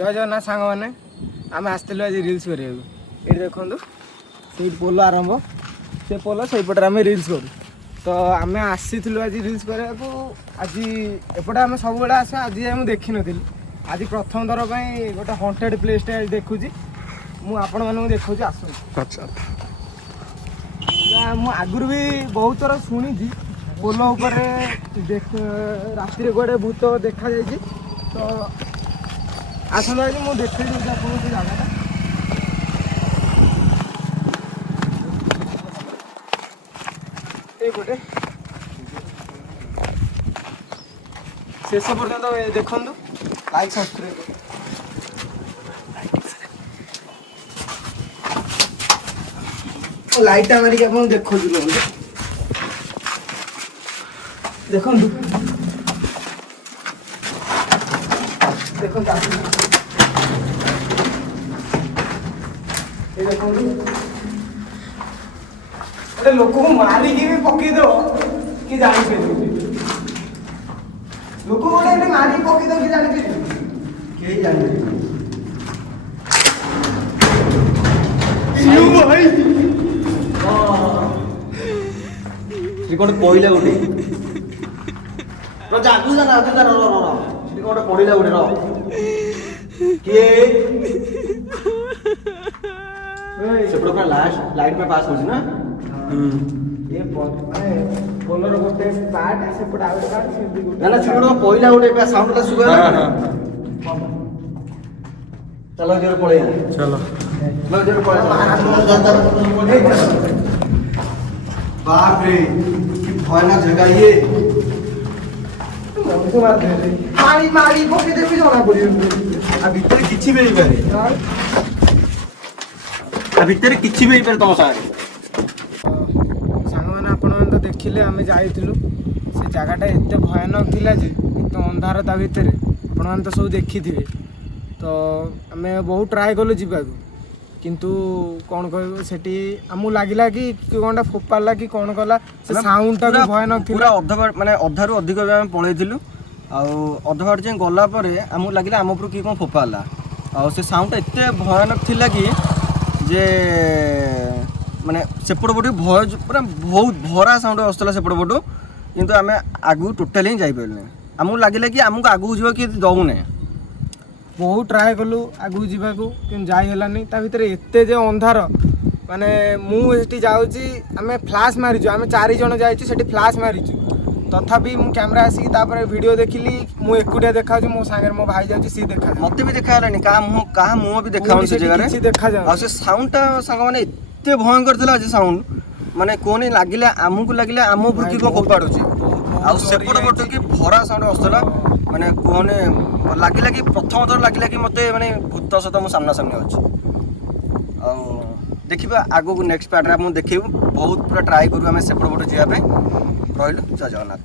जय जगन्नाथ सांग मैंने आम आसलु आज रिल्स कर देखु से पोल आरंभ से पोल से पटे आम रिल्स करूँ तो आम आसी आज रिल्स करने को आज एपटे आम सब बड़े आस आज मुझे देखी नी आज प्रथम थर पर गोटे हंटेड प्लेस देखुची मुझे देखा आस अच्छा आगुरी भी बहुत थर शुणी पोल उपर राति गोटे भूत देखा जाए तो आसलु आज मुझे देखे आपको से जगह गोटे शेष पर्यटन देखु लाइक सब्सक्राइब लाइट मारिक आप देखु देखु देखो अरे लोक को मारिकी भी पकई दो कि जानी लोक गोटे मारिक पकई दो कि जानी कहीं जानी कौन पहला गोटे आगू जाना आगू जाना गोटे पड़ा गोटे किए सेपटे पूरा लास्ट लाइट में पास हो ना ये माने पोलर गोटे पार्ट सेपटे आउट पार्ट से ना ना सेपटे पहला गोटे साउंड ता सुगा चलो जोर पड़े चलो लो जोर पड़े बाप रे कि भयानक जगह ये मारी मारी पकई देबी जଣା पड़ियो आ भीतर किछि भी पारे आ भीतर किछि भी पारे तम सारे सांग मैंने आपण तो देखिले आम जाइलु से जगहटा एत भयानक थिला जे एक तो अंधार ता भितर आपण तो सब देखी थे तो आम बहुत ट्राए कलु जीवाक किंतु कौन कह सेठी आमु लागिला कि कौनटा फोपाला कि कौन कला से साउंडटा भी भयानक पूरा अध माने अधारू अधिक आम पळैथिलु आ अधबाट जे गला परे आमु लागिला आम ऊपर कि कौन फोपाला आ से साउंड एते भयानक थिला कि जे माने सेपट पटू भय पूरा बहुत भरा साउंड आसला सेपट पटू किंतु आम आगु टोटाली जाई पारले आमु लागिला कि आमु आगु जीवा कि दउने बहुत ट्राए कलु आगू जावाक कि जाइलानी ता भितर एते जे अंधार माने मुझे जाऊँगी आम फ्लाश मारिचु आम 4 जन जाइए सेठी फ्लाश मारिचु तथापि मु कैमरा आसिक तापर वीडियो देखिली मु एकुटिया देखा मो सागर मो भाई जाऊँ सी देखा मत भी देखा क्या मुँह भी देखा से देखा जाए से साउंडटा सांग मैंने एत भयंकर था साउंड माने कहनी लगिले आमको लगिले आम ऊपर कि कौन फोपाड़ुची आ सेपट पट कि भरा साउंड आसला माने कहने लगिला कि प्रथम थर लगिला कि मत माने भूत सहित मो सामना सामने अच्छे आ देखा आगो नेक्स्ट पार्ट में देखू बहुत पूरा ट्राए करूँ आम सेपट पट जावाई रही जय जगन्नाथ।